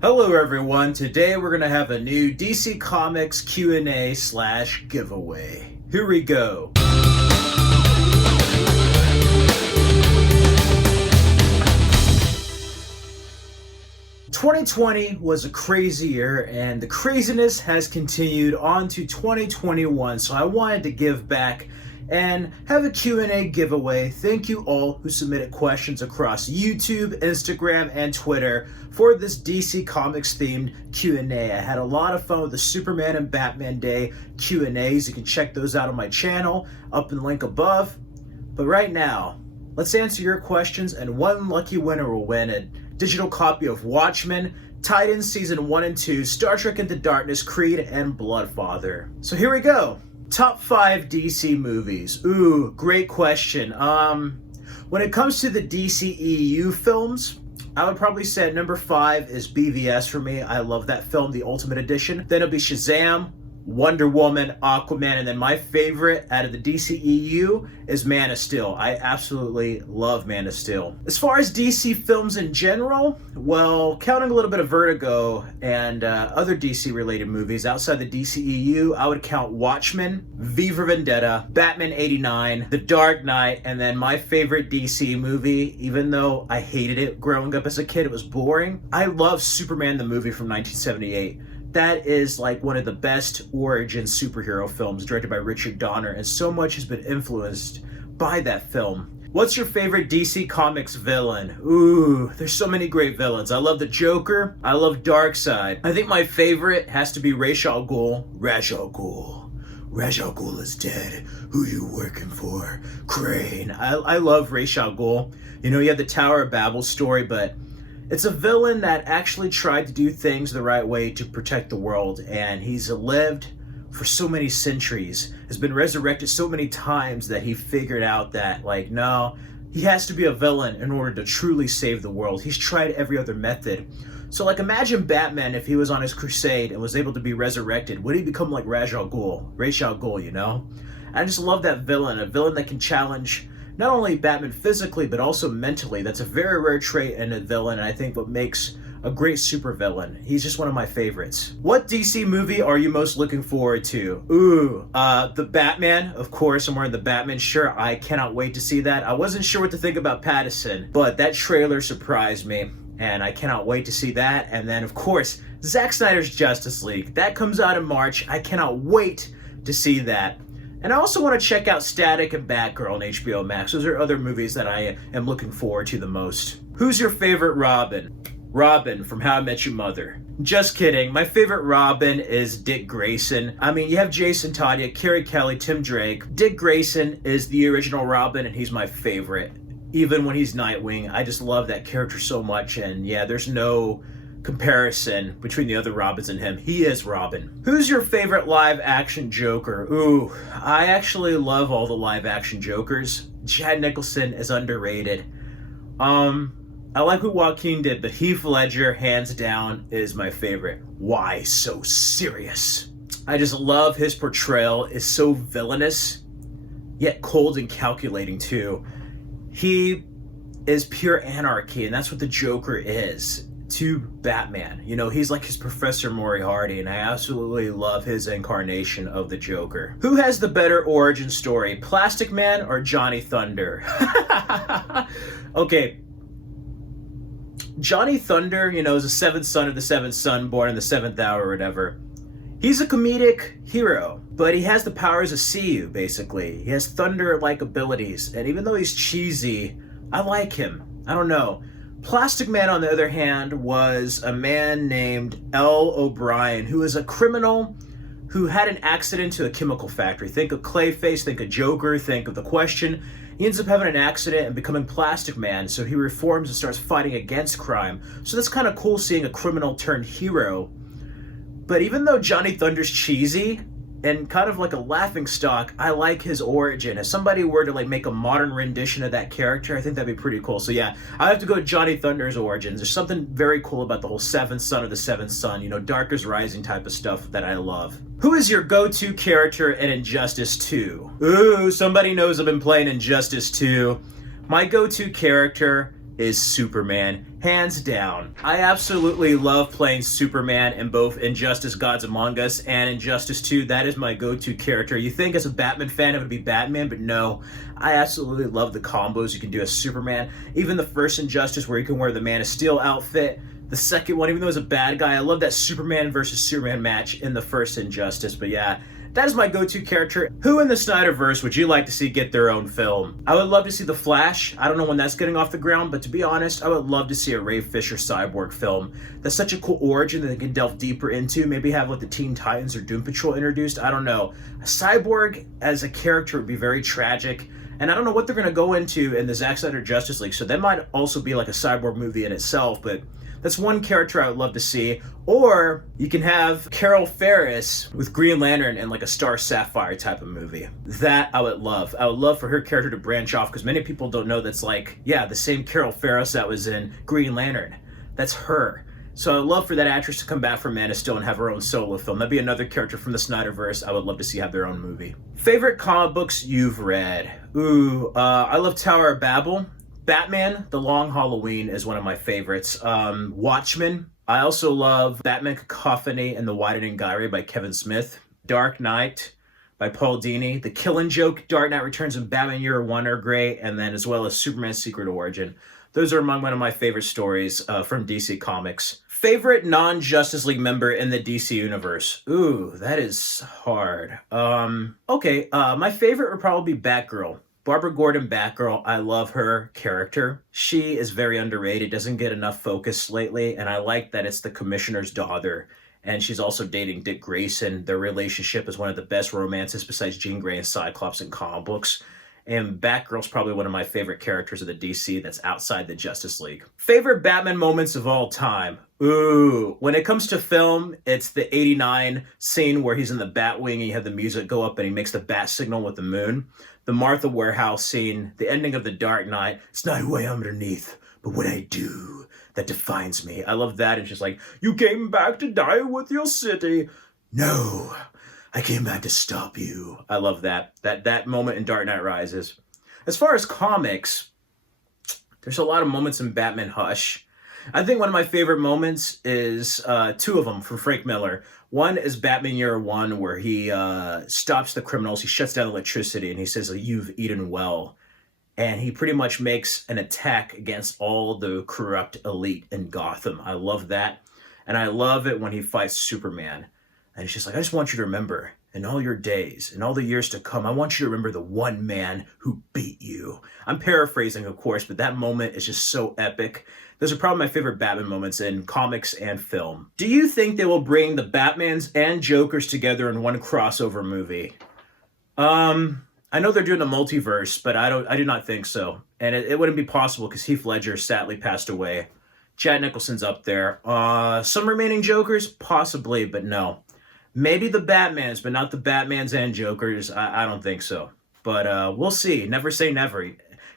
Hello everyone, today we're going to have a new DC Comics Q&A slash giveaway. Here we go. "2020 was a crazy year and the craziness has continued on to 2021, so I wanted to give back and have a Q&A giveaway. Thank you all who submitted questions across YouTube, Instagram, and Twitter for this DC Comics themed Q&A. I had a lot of fun with the Superman and Batman Day Q&As. You can check those out on my channel, up in the link above. But right now, let's answer your questions, and one lucky winner will win a digital copy of Watchmen, Titans Season 1 and 2, Star Trek Into Darkness, Creed, and Bloodfather. So here we go. Top 5 DC movies. Ooh, great question. When it comes to the DCEU films, I would probably say number 5 is BVS for me. I love that film, the Ultimate Edition. Then it'll be Shazam, Wonder Woman, Aquaman, and then my favorite out of the DCEU is Man of Steel. I absolutely love Man of Steel. As far as DC films in general, well, counting a little bit of Vertigo and other DC-related movies outside the DCEU, I would count Watchmen, V for Vendetta, Batman 89, The Dark Knight, and then my favorite DC movie, even though I hated it growing up as a kid, it was boring. I love Superman the movie from 1978. That is like one of the best origin superhero films directed by Richard Donner, and so much has been influenced by that film. What's your favorite DC Comics villain? Ooh, there's so many great villains. I love the Joker. I love Darkseid. I think my favorite has to be Ra's al Ghul. Ra's al Ghul. Ra's al Ghul is dead. Who you working for? Crane. I love Ra's al Ghul. You know, you have the Tower of Babel story, but it's a villain that actually tried to do things the right way to protect the world, and he's lived for so many centuries, has been resurrected so many times that he figured out that, like, no, he has to be a villain in order to truly save the world. He's tried every other method. So, like, imagine Batman if he was on his crusade and was able to be resurrected. Would he become like Ra's al Ghul, you know? I just love that villain, a villain that can challenge not only Batman physically, but also mentally. That's a very rare trait in a villain, and I think what makes a great supervillain. He's just one of my favorites. What DC movie are you most looking forward to? Ooh, the Batman, of course. I'm wearing the Batman shirt. I cannot wait to see that. I wasn't sure what to think about Pattinson, but that trailer surprised me, and I cannot wait to see that. And then, of course, Zack Snyder's Justice League. That comes out in March. I cannot wait to see that. And I also want to check out Static and Batgirl on HBO Max. Those are other movies that I am looking forward to the most. Who's your favorite Robin? Robin from How I Met Your Mother. Just kidding. My favorite Robin is Dick Grayson. I mean, you have Jason Todd, Carrie Kelly, Tim Drake. Dick Grayson is the original Robin, and he's my favorite. Even when he's Nightwing, I just love that character so much. And yeah, there's no comparison between the other Robins and him. He is Robin. Who's your favorite live action Joker? Ooh, I actually love all the live action Jokers. Chad Nicholson is underrated. I like what Joaquin did, but Heath Ledger, hands down, is my favorite. Why so serious? I just love his portrayal. It's so villainous, yet cold and calculating too. He is pure anarchy, and that's what the Joker is to Batman. You know, he's like his Professor Moriarty, and I absolutely love his incarnation of the Joker. Who has the better origin story, Plastic Man or Johnny Thunder? Okay, Johnny Thunder, you know, is the seventh son of the seventh son, born in the seventh hour or whatever. He's a comedic hero, but he has the powers of Siu, basically. He has thunder-like abilities, and even though he's cheesy, I like him. I don't know. Plastic Man, on the other hand, was a man named L. O'Brien, who is a criminal who had an accident to a chemical factory. Think of Clayface, think of Joker, think of The Question. He ends up having an accident and becoming Plastic Man, so he reforms and starts fighting against crime. So that's kind of cool seeing a criminal turned hero. But even though Johnny Thunder's cheesy and kind of like a laughingstock, I like his origin. If somebody were to like make a modern rendition of that character, I think that'd be pretty cool. So yeah, I have to go with Johnny Thunder's origins. There's something very cool about the whole seventh son of the seventh son, you know, Darkest Rising type of stuff that I love. Who is your go-to character in Injustice 2? Ooh, somebody knows I've been playing Injustice 2. My go-to character is Superman, hands down. I absolutely love playing Superman in both Injustice Gods Among Us and Injustice 2. That is my go-to character. You think as a Batman fan it would be Batman, but no. I absolutely love the combos you can do as Superman. Even the first Injustice where you can wear the Man of Steel outfit. The second one, even though it was a bad guy, I love that Superman versus Superman match in the first Injustice. But yeah, that is my go-to character. Who in the Snyderverse would you like to see get their own film? I would love to see The Flash. I don't know when that's getting off the ground, but to be honest, I would love to see a Ray Fisher Cyborg film. That's such a cool origin that they can delve deeper into. Maybe have like the Teen Titans or Doom Patrol introduced. I don't know. A Cyborg as a character would be very tragic. And I don't know what they're going to go into in the Zack Snyder Justice League, so that might also be like a Cyborg movie in itself, but that's one character I would love to see. Or you can have Carol Ferris with Green Lantern in like a Star Sapphire type of movie. That I would love. I would love for her character to branch off, because many people don't know that's like, yeah, the same Carol Ferris that was in Green Lantern. That's her. So I would love for that actress to come back from Man of Steel and have her own solo film. That'd be another character from the Snyderverse I would love to see have their own movie. Favorite comic books you've read? I love Tower of Babel. Batman, The Long Halloween is one of my favorites. Watchmen. I also love Batman Cacophony and The Widening Gyre by Kevin Smith. Dark Knight by Paul Dini. The Killing Joke, Dark Knight Returns, and Batman Year One are great. And then as well as Superman's Secret Origin. Those are among one of my favorite stories from DC Comics. Favorite non-Justice League member in the DC universe? Ooh, that is hard. My favorite would probably be Batgirl. Barbara Gordon Batgirl, I love her character. She is very underrated, doesn't get enough focus lately, and I like that it's the commissioner's daughter. And she's also dating Dick Grayson. Their relationship is one of the best romances besides Jean Grey and Cyclops in comic books. And Batgirl's probably one of my favorite characters of the DC that's outside the Justice League. Favorite Batman moments of all time? When it comes to film, it's the 89 scene where he's in the Batwing and you have the music go up and he makes the bat signal with the moon. The Martha Warehouse scene, the ending of The Dark Knight. It's not who I am underneath, but what I do that defines me. I love that. It's just like, you came back to die with your city. No, I came back to stop you. I love that. That moment in Dark Knight Rises. As far as comics, there's a lot of moments in Batman Hush. I think one of my favorite moments is two of them from Frank Miller. One is Batman Year One, where he stops the criminals. He shuts down electricity, and he says, "You've eaten well." And he pretty much makes an attack against all the corrupt elite in Gotham. I love that. And I love it when he fights Superman. And he's just like, I just want you to remember, in all your days, in all the years to come, I want you to remember the one man who beat you. I'm paraphrasing, of course, but that moment is just so epic. Those are probably my favorite Batman moments in comics and film. Do you think they will bring the Batmans and Jokers together in one crossover movie? I know they're doing a multiverse, but I do not think so. And it wouldn't be possible because Heath Ledger sadly passed away. Chad Nicholson's up there. Some remaining Jokers? Possibly, but no. Maybe the Batmans, but not the Batmans and Jokers. I don't think so. But we'll see. Never say never.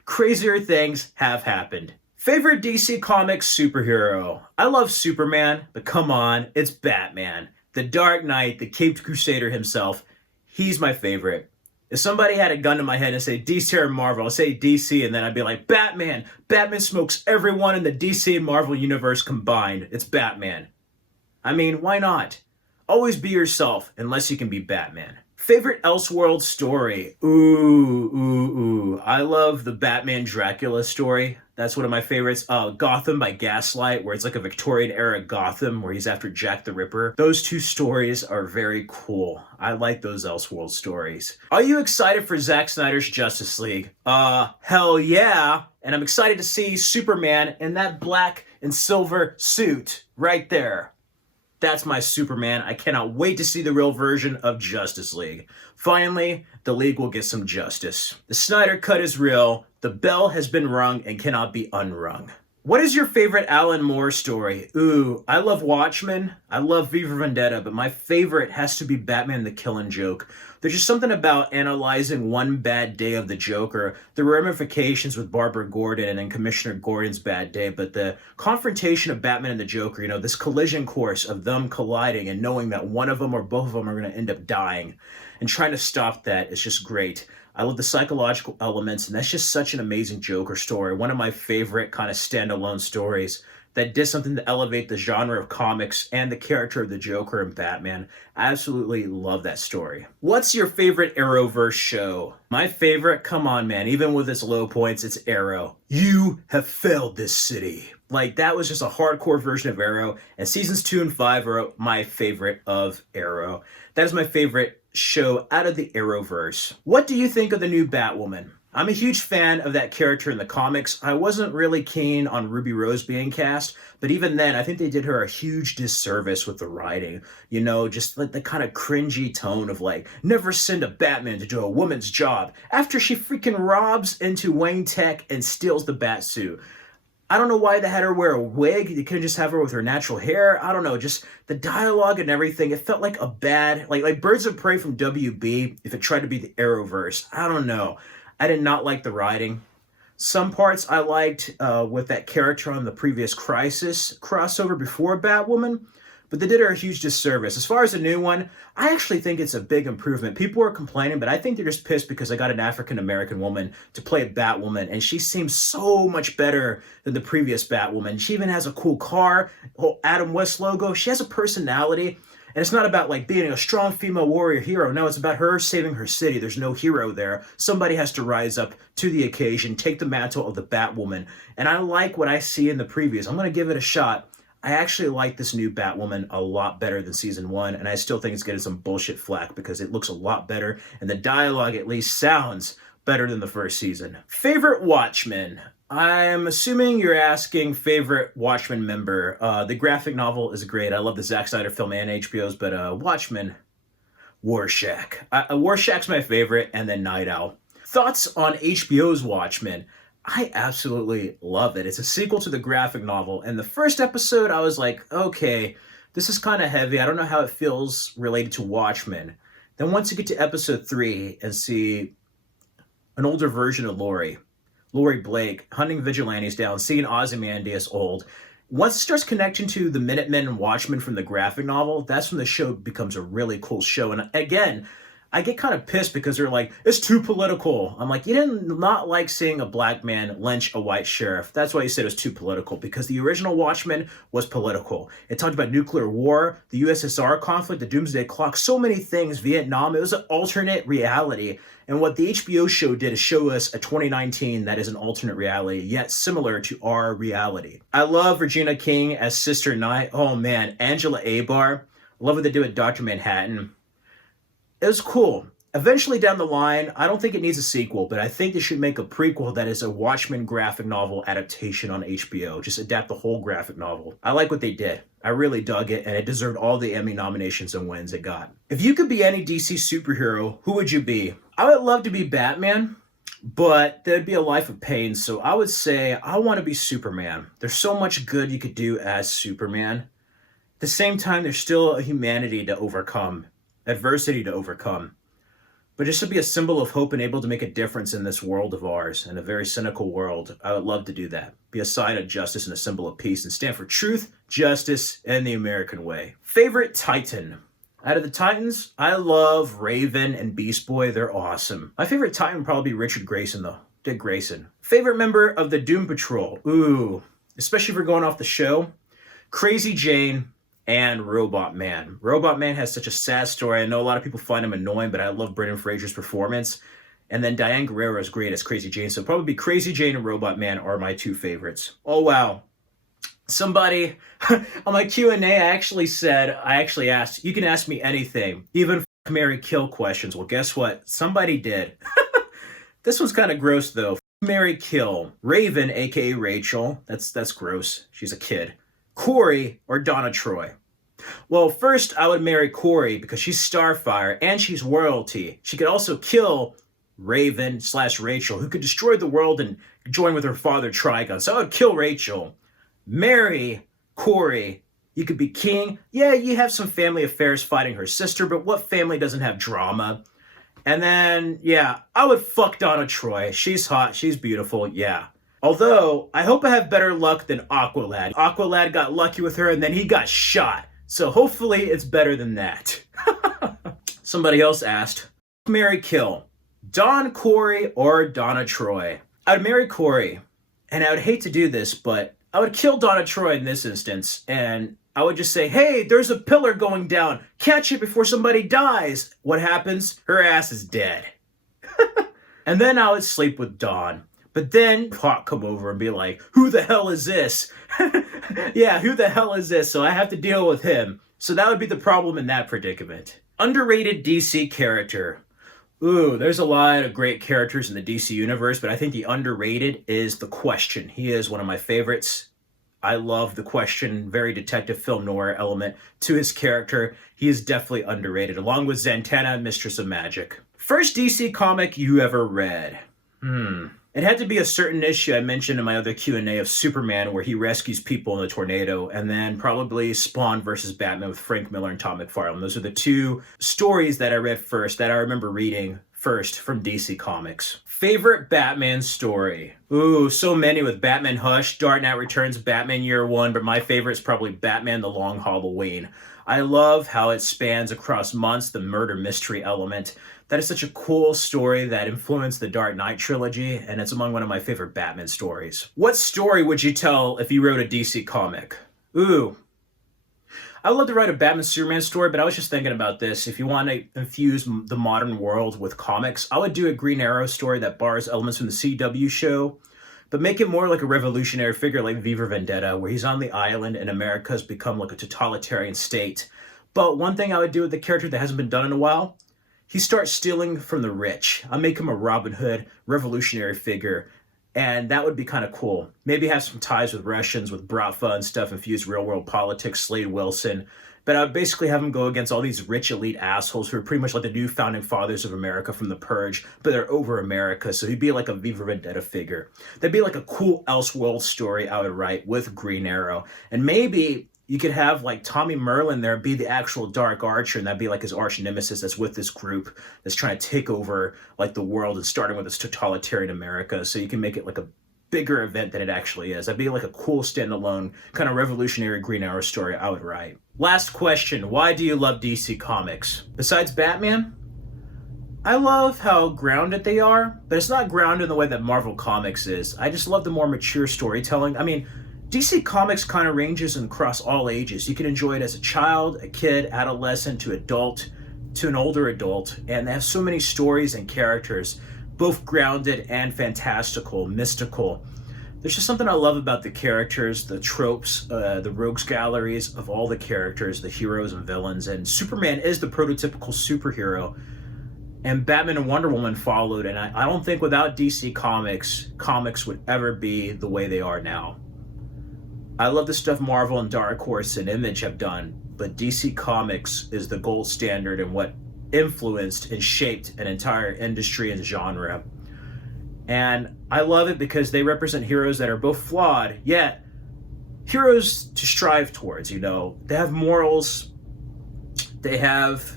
Crazier things have happened. Favorite DC Comics superhero? I love Superman, but come on, it's Batman. The Dark Knight, the Caped Crusader himself. He's my favorite. If somebody had a gun to my head and say DC or Marvel, I'd say DC, and then I'd be like, Batman. Batman smokes everyone in the DC and Marvel universe combined. It's Batman. I mean, why not? Always be yourself, unless you can be Batman. Favorite Elseworld story? I love the Batman Dracula story. That's one of my favorites. Gotham by Gaslight, where it's like a Victorian era Gotham, where he's after Jack the Ripper. Those two stories are very cool. I like those Elseworld stories. Are you excited for Zack Snyder's Justice League? Hell yeah. And I'm excited to see Superman in that black and silver suit right there. That's my Superman. I cannot wait to see the real version of Justice League. Finally, the League will get some justice. The Snyder Cut is real. The bell has been rung and cannot be unrung. What is your favorite Alan Moore story? I love Watchmen. I love V for Vendetta, but my favorite has to be Batman the Killing Joke. There's just something about analyzing one bad day of the Joker, the ramifications with Barbara Gordon and Commissioner Gordon's bad day, but the confrontation of Batman and the Joker, this collision course of them colliding and knowing that one of them or both of them are going to end up dying and trying to stop that is just great. I love the psychological elements, and that's just such an amazing Joker story. One of my favorite kind of standalone stories that did something to elevate the genre of comics and the character of the Joker and Batman. I absolutely love that story. What's your favorite Arrowverse show? My favorite, come on man, even with its low points, it's Arrow. You have failed this city. Like, that was just a hardcore version of Arrow, and seasons 2 and 5 are my favorite of Arrow. That is my favorite show out of the Arrowverse. What do you think of the new Batwoman? I'm a huge fan of that character in the comics. I wasn't really keen on Ruby Rose being cast, but even then, I think they did her a huge disservice with the writing. You know, just like the kind of cringy tone of like, never send a Batman to do a woman's job after she freaking robs into Wayne Tech and steals the bat suit. I don't know why they had her wear a wig. You couldn't just have her with her natural hair. I don't know, just the dialogue and everything. It felt like a bad, like Birds of Prey from WB if it tried to be the Arrowverse. I don't know. I did not like the writing. Some parts I liked with that character on the previous Crisis crossover before Batwoman, but they did her a huge disservice. As far as the new one, I actually think it's a big improvement. People are complaining, but I think they're just pissed because I got an African-American woman to play Batwoman, and she seems so much better than the previous Batwoman. She even has a cool car, whole Adam West logo. She has a personality. And it's not about like being a strong female warrior hero. No, it's about her saving her city. There's no hero there. Somebody has to rise up to the occasion, take the mantle of the Batwoman. And I like what I see in the previews. I'm going to give it a shot. I actually like this new Batwoman a lot better than season 1. And I still think it's getting some bullshit flack because it looks a lot better. And the dialogue at least sounds better than the first season. Favorite Watchmen? I'm assuming you're asking favorite Watchmen member. The graphic novel is great. I love the Zack Snyder film and HBO's, but Watchmen, Rorschach. Rorschach's my favorite, and then Night Owl. Thoughts on HBO's Watchmen? I absolutely love it. It's a sequel to the graphic novel, and the first episode I was like, okay, this is kind of heavy. I don't know how it feels related to Watchmen. Then once you get to episode 3 and see an older version of Laurie Blake, hunting vigilantes down, seeing Ozymandias old. Once it starts connecting to the Minutemen and Watchmen from the graphic novel, that's when the show becomes a really cool show. And again, I get kind of pissed because they're like, it's too political. I'm like, you did not like seeing a black man lynch a white sheriff. That's why you said it was too political, because the original Watchmen was political. It talked about nuclear war, the USSR conflict, the Doomsday Clock, so many things, Vietnam. It was an alternate reality. And what the HBO show did is show us a 2019 that is an alternate reality, yet similar to our reality. I love Regina King as Sister Night. Oh man, Angela Abar. I love what they do with Dr. Manhattan. It was cool. Eventually down the line, I don't think it needs a sequel, but I think they should make a prequel that is a Watchmen graphic novel adaptation on HBO. Just adapt the whole graphic novel. I like what they did. I really dug it, and it deserved all the Emmy nominations and wins it got. If you could be any DC superhero, who would you be? I would love to be Batman, but there'd be a life of pain, so I would say I want to be Superman. There's so much good you could do as Superman. At the same time, there's still a humanity to overcome, adversity to overcome. But just to be a symbol of hope and able to make a difference in this world of ours, in a very cynical world, I would love to do that. Be a sign of justice and a symbol of peace and stand for truth, justice, and the American way. Favorite Titan? Out of the Titans, I love Raven and Beast Boy. They're awesome. My favorite Titan would probably be Richard Grayson, though. Dick Grayson. Favorite member of the Doom Patrol? Ooh, especially if we're going off the show. Crazy Jane and Robot Man. Robot Man has such a sad story. I know a lot of people find him annoying, but I love Brendan Fraser's performance. And then Diane Guerrero is great as Crazy Jane. So probably Crazy Jane and Robot Man are my two favorites. Oh, wow. Somebody on my Q&A, I actually asked, you can ask me anything, even Marry Kill questions. Well, guess what? Somebody did. This one's kind of gross, though. Marry Kill. Raven, a.k.a. Rachel. That's gross. She's a kid. Corey or Donna Troy? Well, first, I would marry Corey because she's Starfire and she's royalty. She could also kill Raven/Rachel, who could destroy the world and join with her father, Trigon. So I would kill Rachel. Marry Corey. You could be king. Yeah, you have some family affairs fighting her sister, but what family doesn't have drama? And then, yeah, I would fuck Donna Troy. She's hot. She's beautiful. Yeah. Although, I hope I have better luck than Aqualad. Aqualad got lucky with her and then he got shot. So hopefully it's better than that. Somebody else asked, Marry Kill. Don Corey or Donna Troy? I'd marry Corey, and I would hate to do this, but I would kill Donna Troy in this instance, and I would just say, hey, there's a pillar going down. Catch it before somebody dies. What happens? Her ass is dead. And then I would sleep with Dawn. But then Hawk come over and be like, who the hell is this? Yeah, who the hell is this? So I have to deal with him. So that would be the problem in that predicament. Underrated DC character. Ooh, there's a lot of great characters in the DC universe, but I think the underrated is the Question. He is one of my favorites. I love the Question, very detective film noir element to his character. He is definitely underrated, along with Zatanna, Mistress of Magic. First DC comic you ever read? It had to be a certain issue I mentioned in my other Q&A of Superman, where he rescues people in a tornado, and then probably Spawn versus Batman with Frank Miller and Todd McFarlane. Those are the two stories that I read first, that I remember reading first from DC Comics. Favorite Batman story? Ooh, so many, with Batman Hush, Dark Knight Returns, Batman Year One, but my favorite is probably Batman The Long Halloween. I love how it spans across months, the murder mystery element. That is such a cool story that influenced the Dark Knight trilogy, and it's among one of my favorite Batman stories. What story would you tell if you wrote a DC comic? Ooh. I would love to write a Batman Superman story, but I was just thinking about this. If you want to infuse the modern world with comics, I would do a Green Arrow story that borrows elements from the CW show, but make it more like a revolutionary figure like V for Vendetta, where he's on the island and America has become like a totalitarian state. But one thing I would do with the character that hasn't been done in a while, he starts stealing from the rich. I'll make him a Robin Hood revolutionary figure, and that would be kind of cool. Maybe have some ties with Russians, with Bratva and stuff, infuse real-world politics, Slade Wilson. But I would basically have him go against all these rich elite assholes who are pretty much like the new founding fathers of America from the Purge, but they're over America, so he'd be like a V for Vendetta figure. That'd be like a cool Elseworld story I would write with Green Arrow. And maybe you could have like Tommy Merlin there be the actual Dark Archer, and that'd be like his arch nemesis that's with this group that's trying to take over like the world and starting with this totalitarian America. So you can make it like a bigger event than it actually is. That'd be like a cool standalone kind of revolutionary Green Arrow story I would write. Last question, why do you love DC Comics? Besides Batman, I love how grounded they are, but it's not grounded in the way that Marvel Comics is. I just love the more mature storytelling. I mean, DC Comics kind of ranges across all ages. You can enjoy it as a child, a kid, adolescent, to adult, to an older adult, and they have so many stories and characters, both grounded and fantastical, mystical. There's just something I love about the characters, the tropes, the rogues galleries of all the characters, the heroes and villains, and Superman is the prototypical superhero, and Batman and Wonder Woman followed, and I don't think without DC comics would ever be the way they are now. I love the stuff Marvel and Dark Horse and Image have done, but DC Comics is the gold standard and what influenced and shaped an entire industry and genre. And I love it because they represent heroes that are both flawed, yet heroes to strive towards, you know. They have morals, they have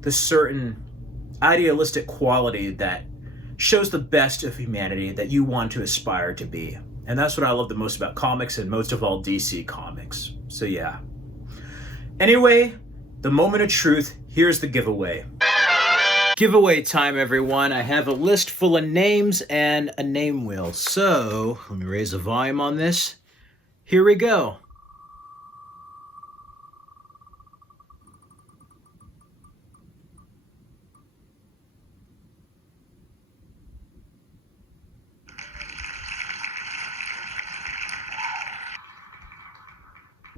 the certain idealistic quality that shows the best of humanity that you want to aspire to be. And that's what I love the most about comics, and most of all DC Comics. So yeah. Anyway, the moment of truth, here's the giveaway. Giveaway time, everyone. I have a list full of names and a name wheel. So, let me raise the volume on this. Here we go.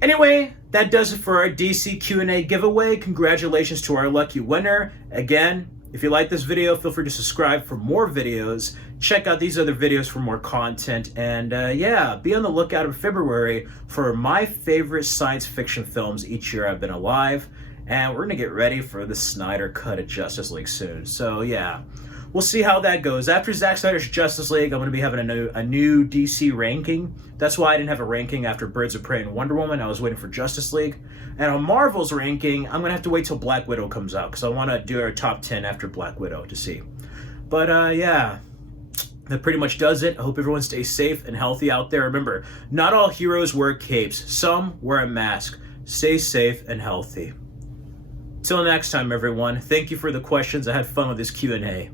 Anyway, that does it for our DC Q&A giveaway. Congratulations to our lucky winner. Again, if you like this video, feel free to subscribe for more videos. Check out these other videos for more content. And yeah, be on the lookout in February for my favorite science fiction films each year I've been alive. And we're gonna get ready for the Snyder Cut of Justice League soon. So yeah, we'll see how that goes. After Zack Snyder's Justice League, I'm going to be having a new DC ranking. That's why I didn't have a ranking after Birds of Prey and Wonder Woman. I was waiting for Justice League. And on Marvel's ranking, I'm going to have to wait till Black Widow comes out, because I want to do our top 10 after Black Widow to see. But yeah, that pretty much does it. I hope everyone stays safe and healthy out there. Remember, not all heroes wear capes. Some wear a mask. Stay safe and healthy. Till next time, everyone. Thank you for the questions. I had fun with this Q&A.